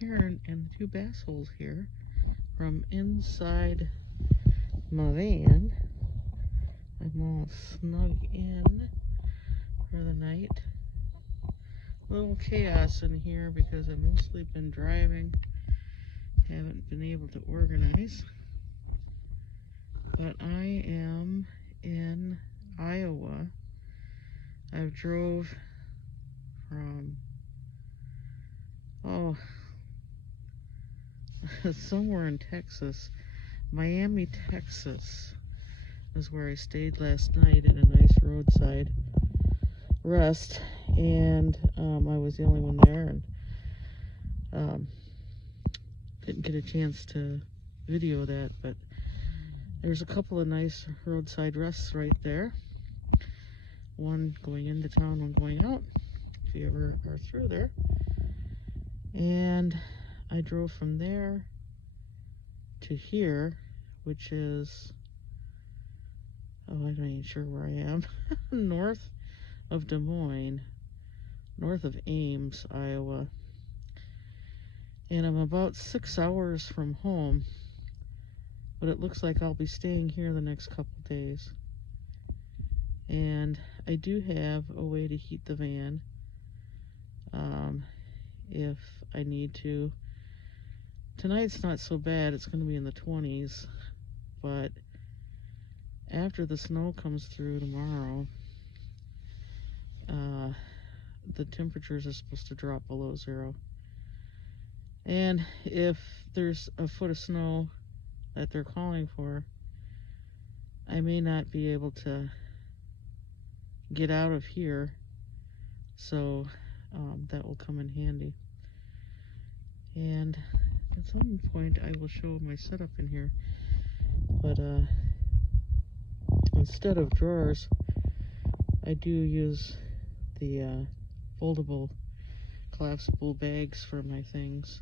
Karen and the two bass holes here from inside my van. I'm all snug in for the night. A little chaos in here because I've mostly been driving. Haven't been able to organize. But I am in Iowa. I've drove from somewhere in Texas. Miami, Texas is where I stayed last night at a nice roadside rest, and I was the only one there, and didn't get a chance to video that, but there's a couple of nice roadside rests right there. One going into town, one going out, if you ever are through there. And I drove from there to here, which is, I'm not even sure where I am, north of Des Moines, north of Ames, Iowa. And I'm about 6 hours from home, but it looks like I'll be staying here the next couple days. And I do have a way to heat the van if I need to. Tonight's not so bad, it's going to be in the 20s, but after the snow comes through tomorrow, the temperatures are supposed to drop below zero. And if there's a foot of snow that they're calling for, I may not be able to get out of here, so that will come in handy. And at some point I will show my setup in here, but instead of drawers, I do use the foldable collapsible bags for my things,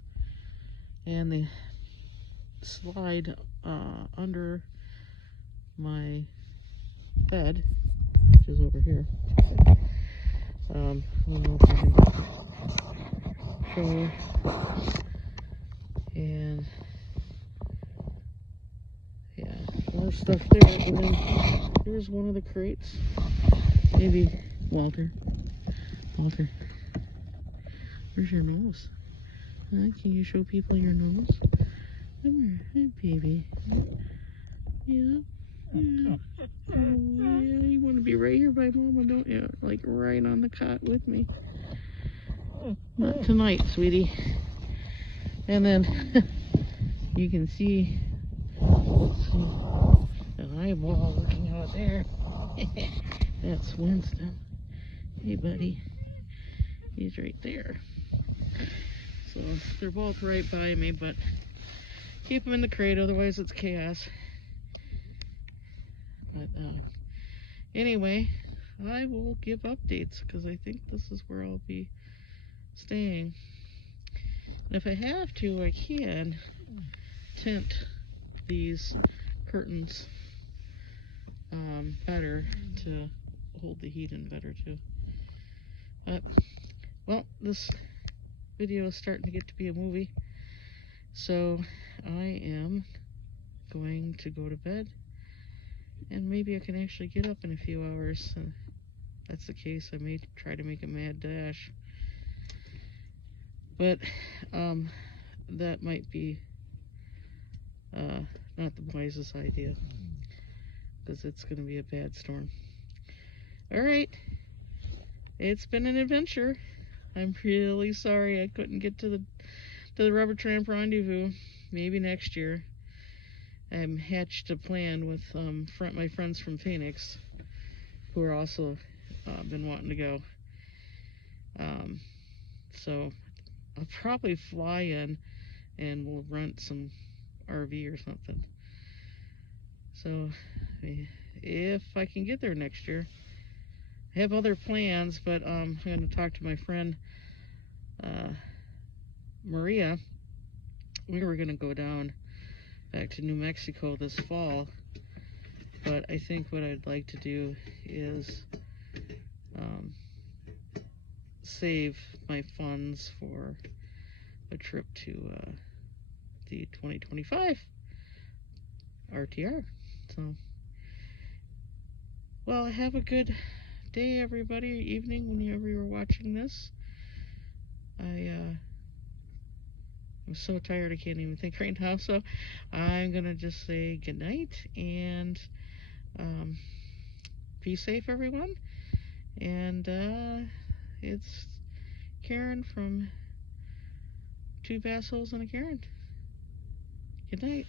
and they slide under my bed, which is over here. I don't know if I can show. And yeah, more stuff there. And then here's one of the crates. Maybe Walter, where's your nose? Can you show people your nose? Come here, hey baby. Yeah. Oh, yeah, you want to be right here by Mama, don't you? Like right on the cot with me. Not tonight, sweetie. And then you can see an eyeball looking out there. That's Winston. Hey, buddy. He's right there. So they're both right by me, but keep them in the crate, otherwise it's chaos. But anyway, I will give updates because I think this is where I'll be staying. And if I have to, I can tint these curtains better to hold the heat in better too. But, well, this video is starting to get to be a movie, so I am going to go to bed, and maybe I can actually get up in a few hours. And if that's the case, I may try to make a mad dash. But that might be not the wisest idea, because it's going to be a bad storm. Alright, it's been an adventure. I'm really sorry I couldn't get to the Rubber Tramp Rendezvous. Maybe next year. I hatched a plan with my friends from Phoenix, who are also been wanting to go. So I'll probably fly in and we'll rent some RV or something. So if I can get there next year. I have other plans, but I'm going to talk to my friend Maria. We were going to go down back to New Mexico this fall, but I think what I'd like to do is save my funds for a trip to the 2025 RTR. So, well, have a good day, everybody, evening, whenever you're watching this. I'm so tired I can't even think right now, so I'm gonna just say good night and be safe, everyone. And it's Karen from Two Bass Holes and a Karen. Good night.